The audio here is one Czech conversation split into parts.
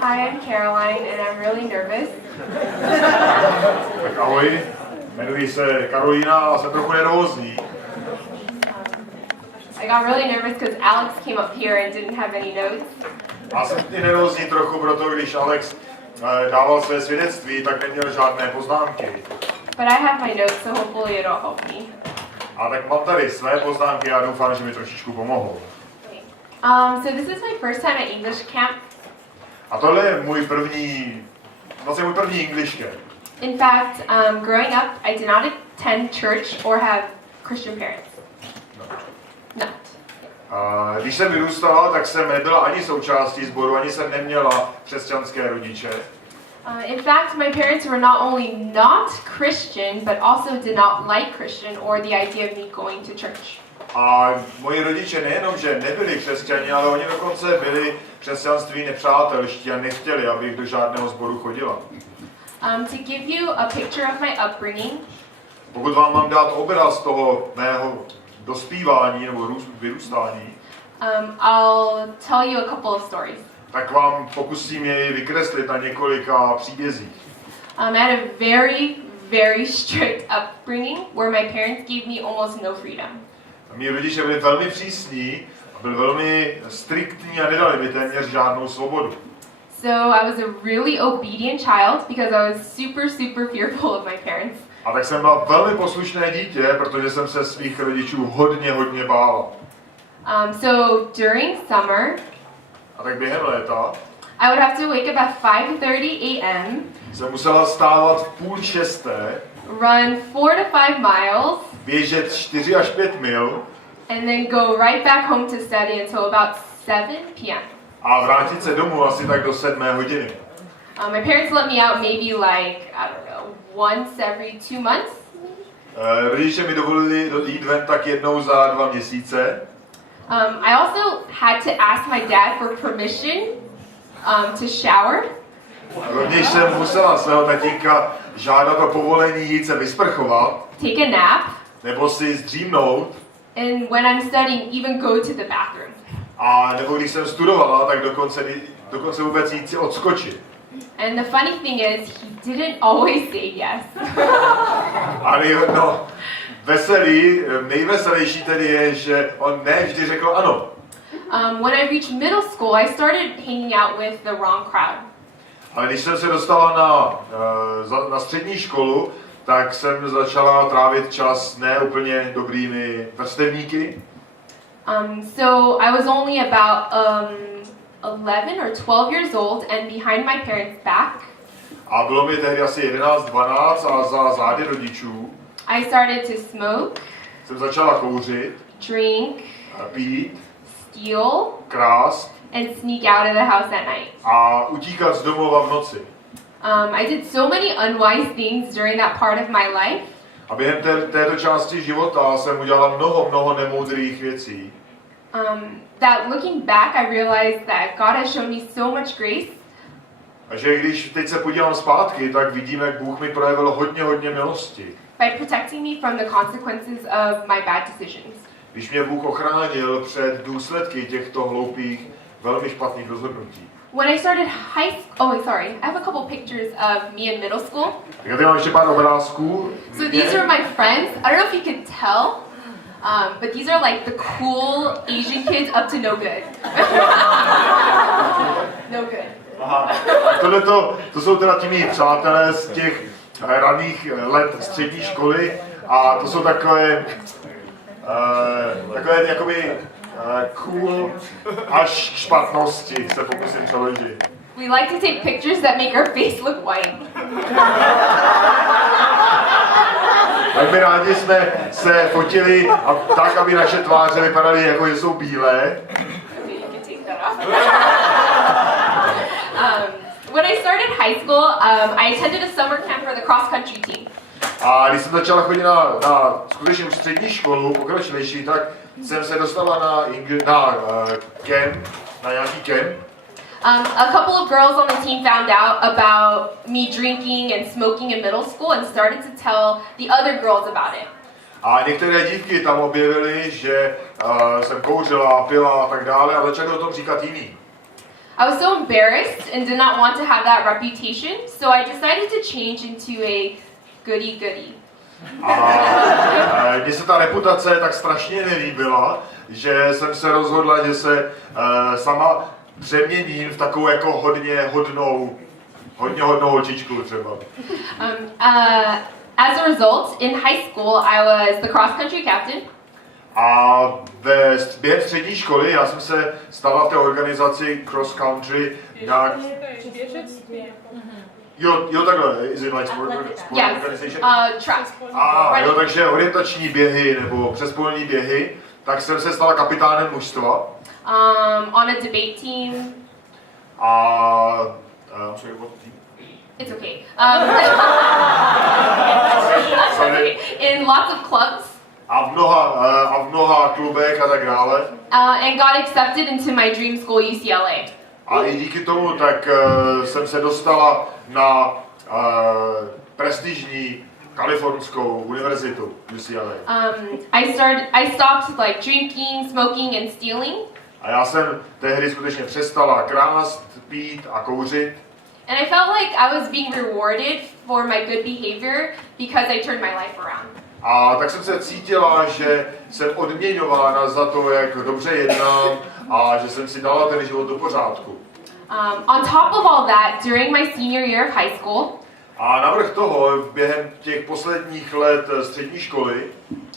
Hi, I'm Caroline and I'm really nervous. Tak ahoj, jmenuji se Karolína a jsem trochu nervózní. I got really nervous because Alex came up here and didn't have any notes. A jsem i nervózní trochu proto, když Alex dával své svědectví, tak neměl žádné poznámky. But I have my notes, so hopefully it'll help me. A tak mám tady své poznámky a doufám, že mi trošičku pomohou. So this is my first time at English camp. A tohle je můj první English camp. In fact, growing up, I did not attend church or have Christian parents. Not. A když jsem vyrůstala, tak jsem nebyla ani součástí sboru, ani jsem neměla křesťanské rodiče. In fact, my parents were not only not Christian, but also did not like Christian or the idea of me going to church. A moji rodiče nejenom, že nebyli křesťani, ale oni dokonce byli křesťanství nepřátelští a nechtěli, abych do žádného sboru chodila. To give you a picture of my upbringing, Pokud vám mám dát obraz toho mého dospívání nebo vyrůstání, I'll tell you a couple of stories. tak vám pokusím jej vykreslit na několika příbězích. I had a very, very strict upbringing where my parents gave me almost no freedom. Mí rodiče byli velmi přísní a byli velmi striktní a nedali mi téměř žádnou svobodu. So I was a really obedient child because I was super, super fearful of my parents. A tak jsem byla velmi poslušné dítě, protože jsem se svých rodičů hodně bála. So during summer, A tak během léta I would have to wake up at 5:30 a.m., jsem musela stávat v 5:30, run 4 to 5 miles, běžet 4 až 5 mil and then go right back home to study until about 7 p.m. a vrátit se domů asi tak do 7 hodiny. My parents let me out maybe like, I don't know, once every 2 months. Rodiče mi dovolili jít ven tak jednou za 2 měsíce. I also had to ask my dad for permission to shower. Rovněž jsem musela svého tatínka žádat o povolení jít se vysprchovat, Take a nap, nebo si zdřímnout, and when I'm studying, even go to the bathroom. a nebo když jsem studovala, tak dokonce vůbec jít si odskočit. And the funny thing is, he didn't always say yes. A nejveselější tedy je, že on ne vždy řekl ano. When I reached middle school, I started hanging out with the wrong crowd. Ale když jsem se dostala na střední školu, tak jsem začala trávit čas ne úplně dobrými vrstevníky. So I was only about 11 or 12 years old, and behind my parents' back, A bylo mi tehdy asi 11, 12 a za zády rodičů I started to smoke, jsem začala kouřit, drink, pít, steal, krást and sneak out of the house at night. a utíkat z domova v noci. I did so many unwise things during that part of my life. A během této části života jsem udělala mnoho nemoudrých věcí. That looking back, I realized that God has shown me so much grace. A že když teď se podívám zpátky, tak vidím, jak Bůh mi projevil hodně milosti. By protecting me from the consequences of my bad decisions. Když mě Bůh ochránil před důsledky těchto hloupých, velmi špatných rozhodnutí. When I started high school, I have a couple pictures of me in middle school. Já tady mám ještě pár obrázků. So these are my friends. I don't know if you could tell, but these are like the cool Asian kids up to no good. No good. Aha. To jsou teda ti mý přátelé z těch raných let střední školy a to jsou takové jakoby cool až k špatnosti, se pokusím přeložit. We like to take pictures that make our face look white. Tak my rádi jsme se fotili tak, aby naše tváře vypadaly jako, že jsou bílé. You can take that off. When I started high school, I attended a summer camp for the cross-country team. A když jsem začala chodit na skutečnou střední školu, pokročilejší, tak jsem se dostala na nějaký kemp. A couple of girls on the team found out about me drinking and smoking in middle school and started to tell the other girls about it. A některé dívky tam objevily, že jsem kouřila, pila a tak dále a začaly o tom říkat jiný. I was so embarrassed and did not want to have that reputation, so I decided to change into a goody-goody. A mně se ta reputace tak strašně nelíbila, že jsem se rozhodla, že se sama přeměním v takovou jako hodně hodnou holčičku třeba. As a result, in high school, I was the cross-country captain. A během střední školy já jsem se stala v té organizaci cross country nějak... Jo, takhle, is it like sport organization? Track. Jo, takže orientační běhy nebo přespolní běhy, tak jsem se stala kapitánem mužstva. On a debate team. I'm sorry, what team? It's okay. Sorry. In lots of clubs. A v mnoha klubech a tak dále. And got accepted into my dream school, UCLA. A i díky tomu tak jsem se dostala na prestižní kalifornskou univerzitu UCLA. I stopped like drinking, smoking, and stealing. A já jsem tehdy skutečně přestala krást, pít a kouřit. And I felt like I was being rewarded for my good behavior because I turned my life around. A tak jsem se cítila, že jsem odměňována za to, jak dobře jednám a že jsem si dala ten život do pořádku. On top of all that, during my senior year of high school, a navrch toho, během těch posledních let střední školy,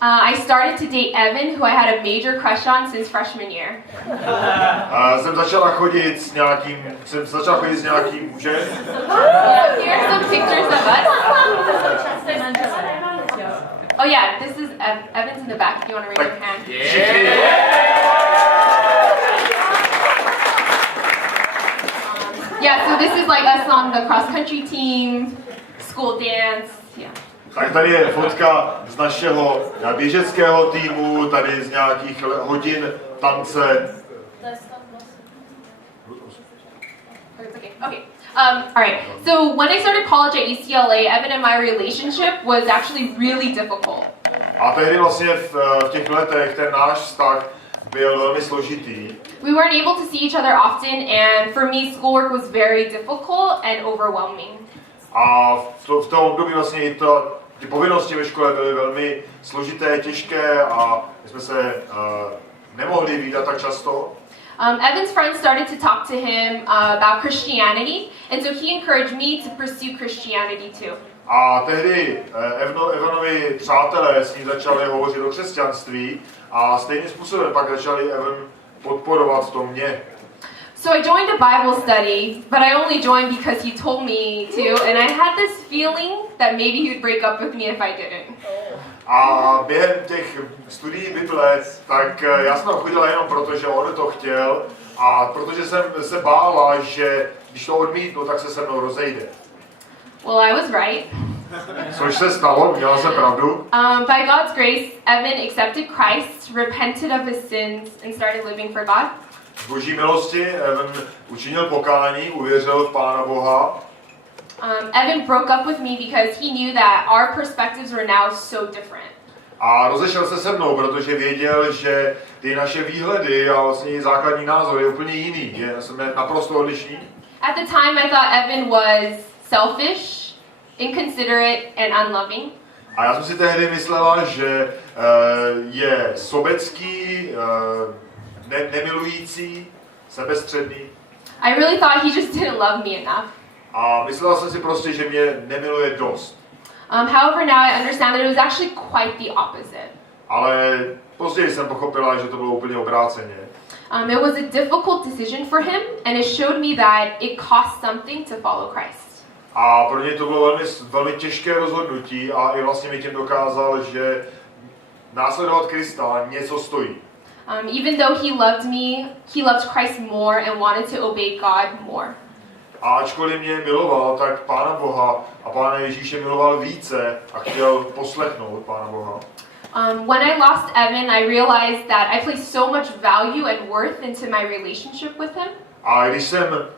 I started to date Evan, who I had a major crush on since freshman year. Jsem začala chodit s nějakým mužem. Here are some pictures of us. Oh yeah, this is Evan's in the back. If you want to raise your hand. Yeah, so this is like us on the cross country team, school dance. Yeah. Tak tady je fotka z našeho běžeckého týmu, tady z nějakých hodin tance. Okay. All right. So when I started college at UCLA, Evan and my relationship was actually really difficult. A tehdy vlastně v těch letech ten náš vztah byl velmi složitý. We weren't able to see each other often, and for me, schoolwork was very difficult and overwhelming. A v tom období vlastně i ty povinnosti ve škole byly velmi složité, těžké a my jsme se nemohli vídat tak často. Evan's friends started to talk to him about Christianity, and so he encouraged me to pursue Christianity too. A tehdy Evanovi přátelé s ním začali hovořit o křesťanství a stejným způsobem pak začali Evan podporovat v tom mě. So I joined a Bible study, but I only joined because he told me to, and I had this feeling that maybe he would break up with me if I didn't. A během těch studií Bible, tak já jsem tam chodila jenom proto, že on to chtěl a protože jsem se bála, že když to odmítnu, tak se mnou rozejde. Well, I was right. Což se stalo, měla jsem pravdu. By God's grace, Evan accepted Christ, repented of his sins, and started living for God. V Boží milosti Evan učinil pokání, uvěřil v Pána Boha. Evan broke up with me because he knew that our perspectives were now so different. A rozešel se se mnou, protože věděl, že ty naše výhledy a vlastně základní názor je úplně jiný. Jsme naprosto odlišní. At the time, I thought Evan was selfish, inconsiderate, and unloving. A já jsem si tehdy myslela, že je sobecký, nemilující, sebestředný. I really thought he just didn't love me enough. A myslela jsem si prostě, že mě nemiluje dost. However, now I understand that it was actually quite the opposite. Ale později jsem pochopila, že to bylo úplně obráceně. It was a difficult decision for him, and it showed me that it cost something to follow Christ. A pro něj to bylo velmi těžké rozhodnutí a i vlastně mi tím dokázal, že následovat Krista něco stojí. Even though he loved me, he loved Christ more and wanted to obey God more. A ačkoliv mě miloval, tak Pána Boha a Pána Ježíše miloval více a chtěl poslechnout Pána Boha. When I lost Evan, I realized that I placed so much value and worth into my relationship with him. A když jsem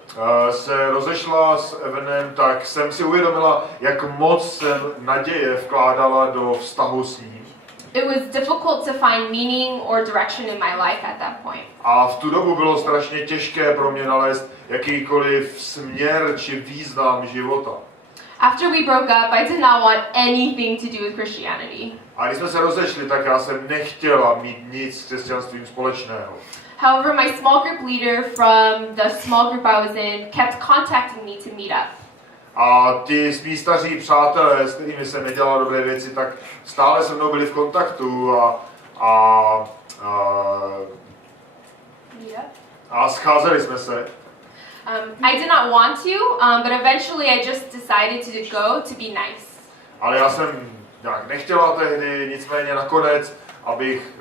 se rozešla s Evanem, tak jsem si uvědomila, jak moc jsem naděje vkládala do vztahu s ním. it was difficult to find meaning or direction in my life at that point. A v tu dobu bylo strašně těžké pro mě nalézt jakýkoliv směr či význam života. After we broke up, I did not want anything to do with Christianity. A když jsme se rozešli, tak já jsem nechtěla mít nic s křesťanstvím společného. However, my small group leader from the small group I was in kept contacting me to meet up. A ti mý staří přátelé, s kterými jsem nedělal dobré věci, tak stále se mnou byli v kontaktu a scházeli jsme se. I did not want to, but eventually I just decided to go to be nice. Ale já jsem nějak nechtěla tehdy, nicméně nakonec, abych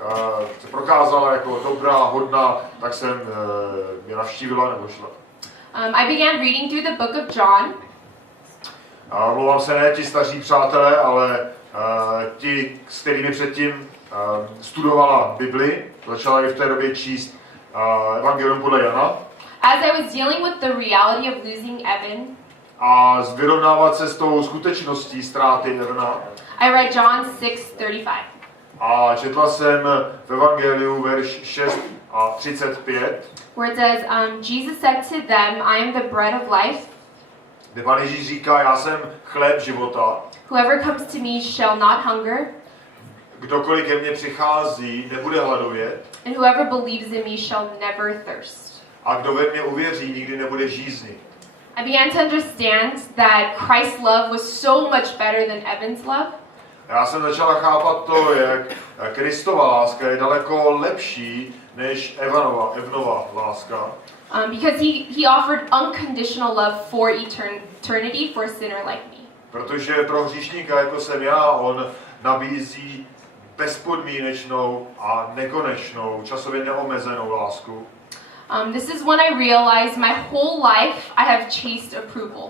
se prokázala jako dobrá, hodná, tak jsem mě navštívila nebo šla. I began reading through the book of John. A mluvám se ne ti staří přátelé, ale ti, s kterými předtím studovala Bibli, začala i v té době číst Evangelium podle Jana. As I was dealing with the reality of losing Evan, A vyrovnávat se s tou skutečností ztráty Evana. I read John 6:35. A četla jsem v Evangeliu verš 6 a 35, Where it says, Jesus said to them, I am the bread of life. kde Pán Ježíš říká, já jsem chléb života. Whoever comes to me shall not hunger, Kdokoliv ke mně přichází, nebude hladovět. and whoever believes in me shall never thirst. A kdo ve mně uvěří, nikdy nebude žíznit. I began to understand that Christ's love was so much better than Evan's love. Já jsem začala chápat to, jak Kristova láska je daleko lepší než Evanova láska. Because he offered unconditional love for eternity for a sinner like me. Protože pro hříšníka, jako jsem já, on nabízí bezpodmínečnou a nekonečnou, časově neomezenou lásku. This is when I realized my whole life I have chased approval.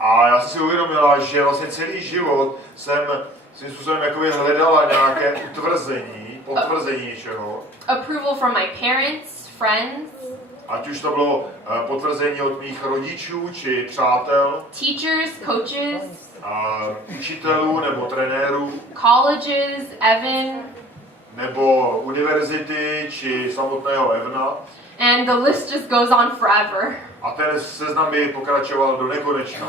A já jsem si uvědomila, že vlastně celý život jsem svým způsobem jakoby hledala nějaké potvrzení něčeho. Approval from my parents, friends, Ať už to bylo potvrzení od mých rodičů či přátel, teachers, coaches, učitelů nebo trenérů, colleges, Evan, nebo univerzity či samotného Evna. and the list just goes on forever. A ten seznam by pokračoval do nekonečna.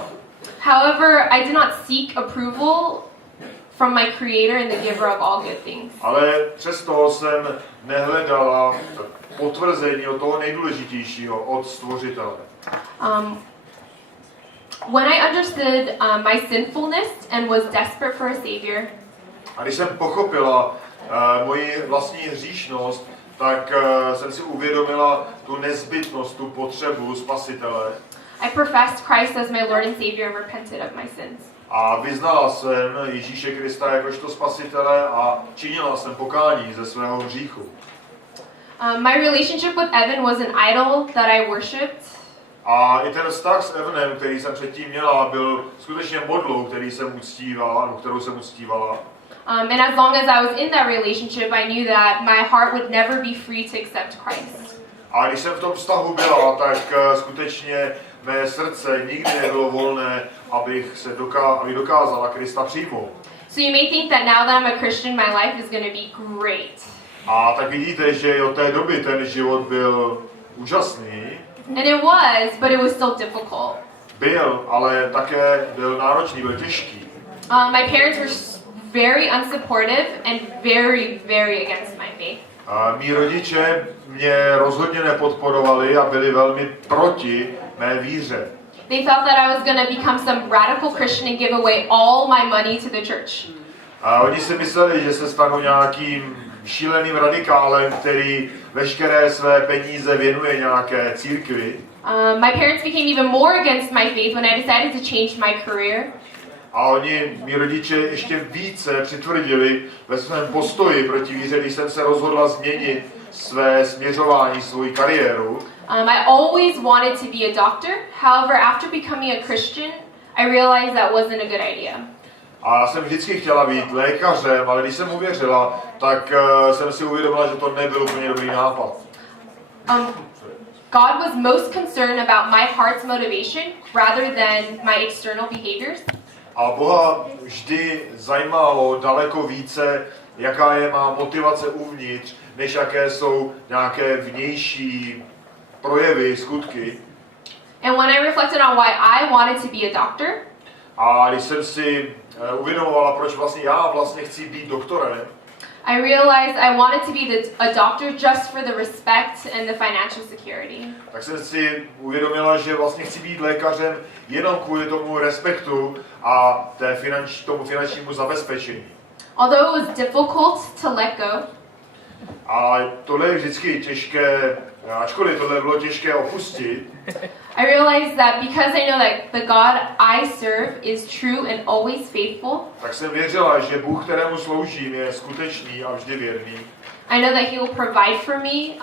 However, I did not seek approval from my creator and the giver of all good things. Ale přesto jsem nehledala potvrzení od toho nejdůležitějšího, od Stvořitele. When I understood my sinfulness and was desperate for a savior, A když jsem pochopila moji vlastní hříšnost, tak jsem si uvědomila tu nezbytnost, tu potřebu Spasitele. I professed Christ as my Lord and Savior and repented of my sins. A vyznala jsem Ježíše Krista jakožto Spasitele a činila jsem pokání ze svého hříchu. My relationship with Evan was an idol that I worshipped. A i ten vztah s Evanem, který jsem předtím měla, byl skutečně modlou, kterou jsem uctívala. And as long as I was in that relationship, I knew that my heart would never be free to accept Christ. A když jsem v tom vztahu byla, tak skutečně mé srdce nikdy nebylo volné, abych dokázala Krista přijmout. So you may think that now that I'm a Christian, my life is going to be great. A tak vidíte, že od té doby ten život byl úžasný. And it was, but it was still difficult. Byl, ale také byl náročný, byl těžký. My parents were very unsupportive and very, very against my faith. Mí rodiče mě rozhodně nepodporovali a byli velmi proti mé víře. They thought that I was going to become some radical Christian and give away all my money to the church. A oni si mysleli, že se stanu nějakým šíleným radikálem, který veškeré své peníze věnuje nějaké církvi. My parents became even more against my faith when I decided to change my career. A mí rodiče ještě více přitvrdili ve svém postoji proti víře, když jsem se rozhodla změnit své směřování, svou kariéru. I always wanted to be a doctor. However, after becoming a Christian, I realized that wasn't a good idea. A já jsem vždycky chtěla být lékařem, ale když jsem uvěřila, tak jsem si uvědomila, že to nebyl úplně dobrý nápad. God was most concerned about my heart's motivation rather than my external behaviors. A Boha vždy zajímalo daleko více jaká je má motivace uvnitř, než jaké jsou nějaké vnější projevy, skutky. And when I reflected on why I wanted to be a doctor, A když jsem si uvědomovala, proč vlastně já vlastně chci být doktorem, I realized I wanted to be a doctor just for the respect and the financial security. tak jsem si uvědomila, že vlastně chci být lékařem jenom kvůli tomu respektu a tomu finančnímu zabezpečení. Although it was difficult to let go, A tohle je vždycky těžké, ačkoliv tohle bylo těžké opustit, I realized that because I know that the God I serve is true and always faithful, tak jsem věřila, že Bůh, kterému sloužím, je skutečný a vždy věrný. I know that He will provide for me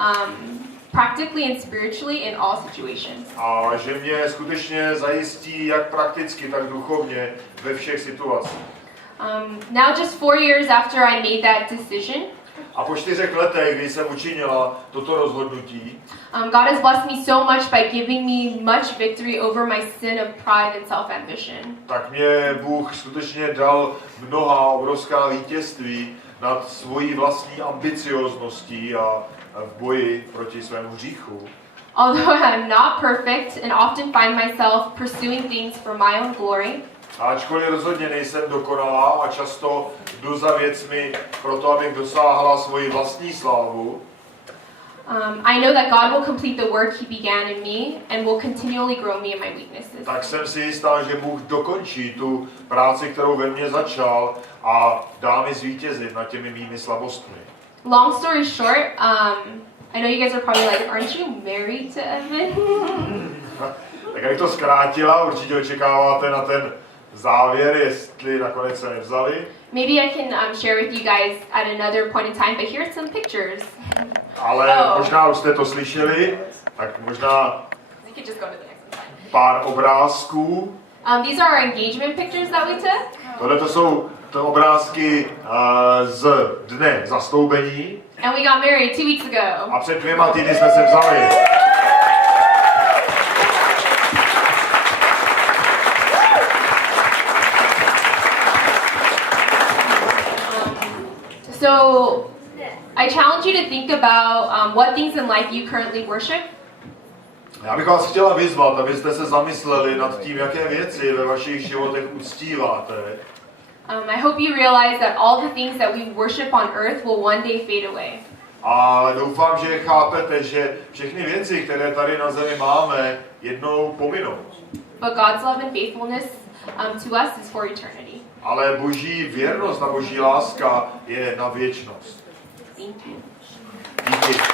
practically and spiritually in all situations. A že mě skutečně zajistí jak prakticky, tak duchovně ve všech situacích. Now just 4 years after I made that decision, A po 4 letech, kdy jsem učinila toto rozhodnutí, God has blessed me so much by giving me much victory over my sin of pride and self-ambition. tak mě Bůh skutečně dal mnoha obrovská vítězství nad svojí vlastní ambiciozností a v boji proti svému hříchu. Although I'm not perfect and often find myself pursuing things for my own glory, A ačkoliv rozhodně nejsem dokonalá a často jdu za věcmi proto, abych dosáhla svoji vlastní slávu, I know that God will complete the work He began in me and will continually grow me in my weaknesses. tak jsem si jistá, že Bůh dokončí tu práci, kterou ve mně začal a dá mi zvítězit nad těmi mými slabostmi. Long story short, I know you guys are probably like, aren't you married to Evan? Tak jak to zkrátila, určitě očekáváte na ten závěr, jestli nakonec se nevzali. Maybe I can share with you guys at another point in time, but here's some pictures. Ale Oh. možná už jste to slyšeli, tak možná You can just go to the next one. pár obrázků. These are our engagement pictures that we took. Tohle to jsou to obrázky z dne zastoupení And we got married 2 weeks ago. a před 2 týdny jsme se vzali. So I challenge you to think about what things in life you currently worship. Já bych vás chtěla vyzvat, abyste se zamysleli nad tím, jaké věci ve vašich životech uctíváte. I hope you realize that all the things that we worship on earth will one day fade away. A doufám, že chápete, že všechny věci, které tady na zemi máme, jednou pominou. But God's love and faithfulness to us is for eternity. Ale Boží věrnost a Boží láska je na věčnost. Thank you. Díky.